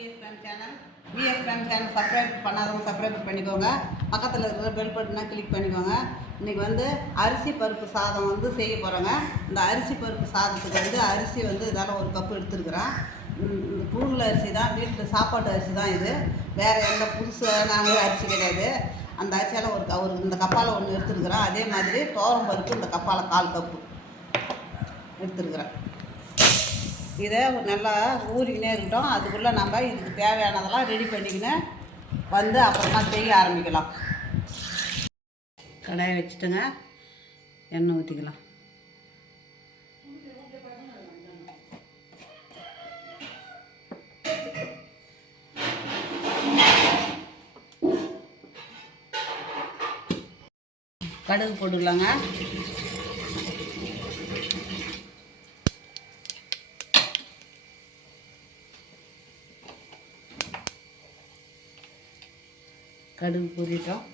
விஎஸ்பிஎம் channel subscribe பண்ணாதவங்க subscribe பண்ணிக்கோங்க. பக்கத்தில் இருக்கிற பெல் பட்டனை கிளிக் பண்ணிக்கோங்க. இன்றைக்கி வந்து அரிசி பருப்பு சாதம் வந்து செய்ய போகிறோங்க. இந்த அரிசி பருப்பு சாதத்துக்கு வந்து அரிசி வந்து இதால் ஒரு கப்பு எடுத்துருக்குறேன். இந்த புழுங்கல் அரிசி தான், வீட்டில் சாப்பாட்டு அரிசி தான் இது. வேறு எந்த புதுசான அரிசி கிடையாது. அந்த அரிசியால் ஒரு இந்த கப்பால் ஒன்று எடுத்துருக்குறேன். அதே மாதிரி துவரம் பருப்பு இந்த கப்பால் 1/4 கப்பு எடுத்துருக்குறேன். இதை நல்லா ஊறிக்கினே இருக்கட்டும். அதுக்குள்ளே நம்ம இதுக்கு தேவையானதெல்லாம் ரெடி பண்ணிக்கின்னு வந்து அப்புறமா செய்ய ஆரம்பிக்கலாம். கடாயை வச்சுட்டுங்க, எண்ணெய் ஊற்றிக்கலாம். கடுகு போட்டுக்கலாங்க. கடுகு பொரிட்டோம்.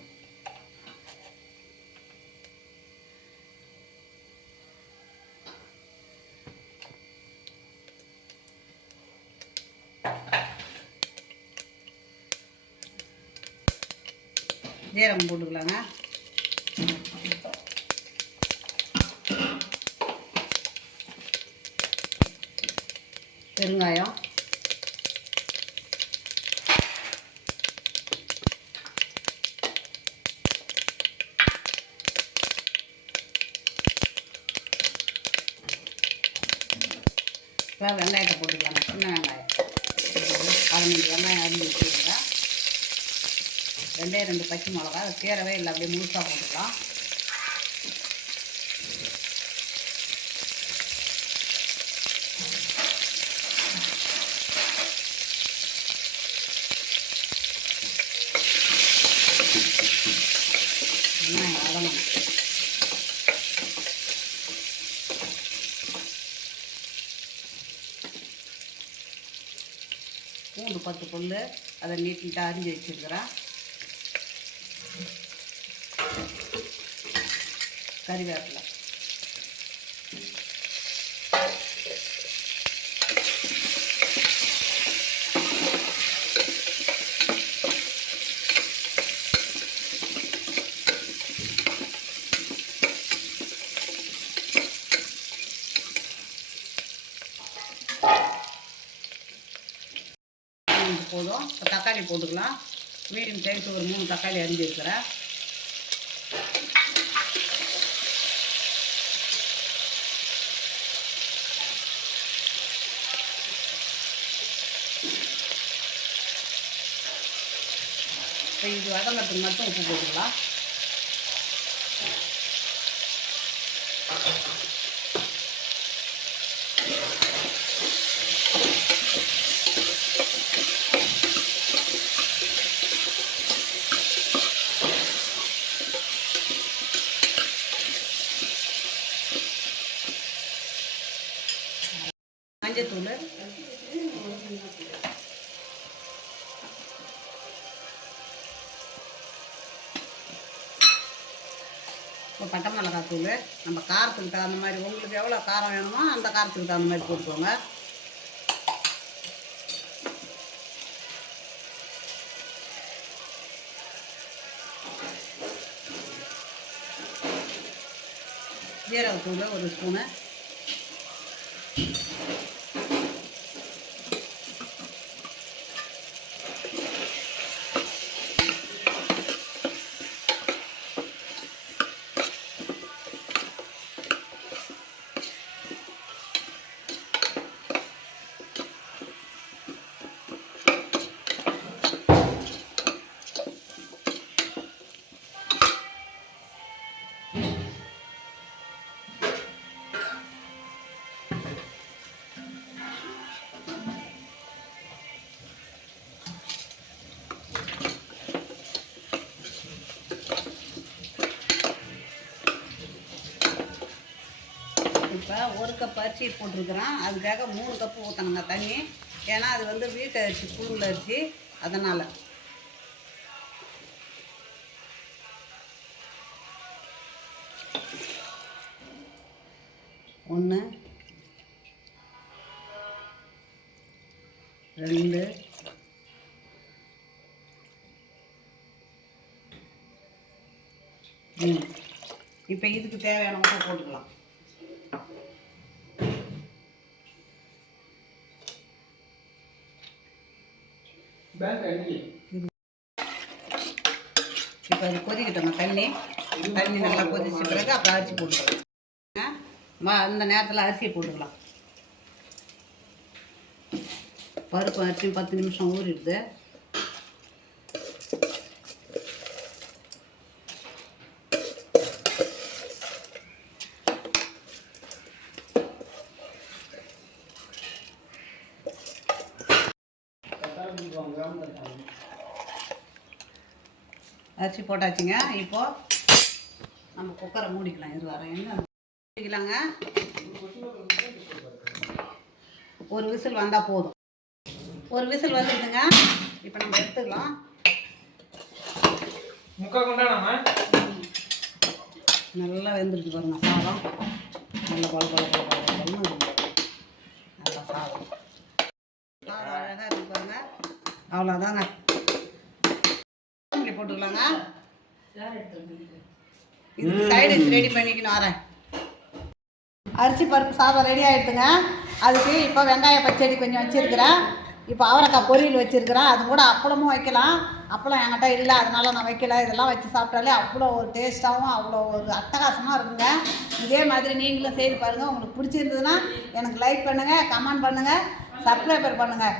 ஜீரகம் போட்டுக்கலாங்க. பெருங்காயம், வெங்காயத்தை போட்டுக்கலாங்க. சின்ன வெங்காயம் 15 வெங்காயம் அரிஞ்சு வச்சுருக்கேன். 2 பச்சை மிளகா, அது கீரவே இல்லை, அப்படியே முழுசாக போட்டுக்கலாம். வெங்காயம் வதங்கணும். பூண்டு 10 பல்லு, அதை நீட்டாக அரிஞ்சு வச்சுருக்கிறேன். கறிவேப்பிலை, போதும். இப்போ தக்காளி போட்டுக்கலாம். மீடியம் சைஸ் ஒரு 3 தக்காளி அரிஞ்சிருக்கிறேன். இப்போ இது வதங்கிறதுக்கு மட்டும் உப்பு போட்டுக்கலாம். மஞ்சத்தூள், இப்போ பட்டை மிளகாத்தூள், நம்ம காரத்துக்கு தகுந்த மாதிரி, உங்களுக்கு எவ்வளோ காரம் வேணுமோ அந்த காரத்துக்கு தகுந்த மாதிரி போட்டுக்கோங்க. ஜீரகத்தூள் 1 ஸ்பூனு, இப்போ 1 கப் அரிசி போட்டிருக்கிறேன். அதுக்காக 3 கப்பு ஊற்றணுங்க தண்ணி. ஏன்னா அது வந்து வீட்டு அரிசி, புழுங்கல் அரிசி, அதனால். ஒன்று, 2, இப்போ இதுக்கு தேவையான உப்பு போட்டுக்கலாம். இப்போ அது கொதிக்கிட்டோங்க. தண்ணி நல்லா கொதிச்ச பிறகு அப்புறம் அரிசி போட்டுக்கலாம். இந்த நேரத்தில் அரிசியை போட்டுக்கலாம். பருப்பு அரிசி 10 நிமிஷம் ஊறிடுது. அரிசி போட்டாச்சுங்க. இப்போது நம்ம குக்கரை மூடிக்கலாம். இது வரேன் மூடிக்கலாங்க. ஒரு விசில் வந்தால் போதும். ஒரு விசில் வந்துடுதுங்க. இப்போ நம்ம எடுத்துக்கலாம். நல்லா வெந்துடுச்சு பாருங்க. சாதம் நல்லா நல்லா சாதம் அழகாக இருக்கு பாருங்க. அவ்வளோதாங்க. போட்டுக்கலாங்க. இதுக்கு சைடு ரெடி பண்ணிக்கணும். வரேன். அரிசி பருப்பு சாதம் ரெடி ஆகிடுதுங்க. அதுக்கு இப்போ வெங்காய பச்சடி கொஞ்சம் வச்சுருக்கிறேன். இப்போ அவரைக்காய் பொரியல் வச்சுருக்கிறேன். அது கூட அப்பளமும் வைக்கலாம். அப்பளம் என்கிட்ட இல்லை, அதனால நான் வைக்கல. இதெல்லாம் வச்சு சாப்பிட்டாலே அவ்வளோ ஒரு டேஸ்ட்டாகவும் அவ்வளோ ஒரு அட்டகாசமாக இருக்குங்க. இதே மாதிரி நீங்களும் செய்து பாருங்கள். உங்களுக்கு பிடிச்சிருந்ததுன்னா எனக்கு லைக் பண்ணுங்கள், கமெண்ட் பண்ணுங்கள், சப்ஸ்கிரைபர் பண்ணுங்கள்.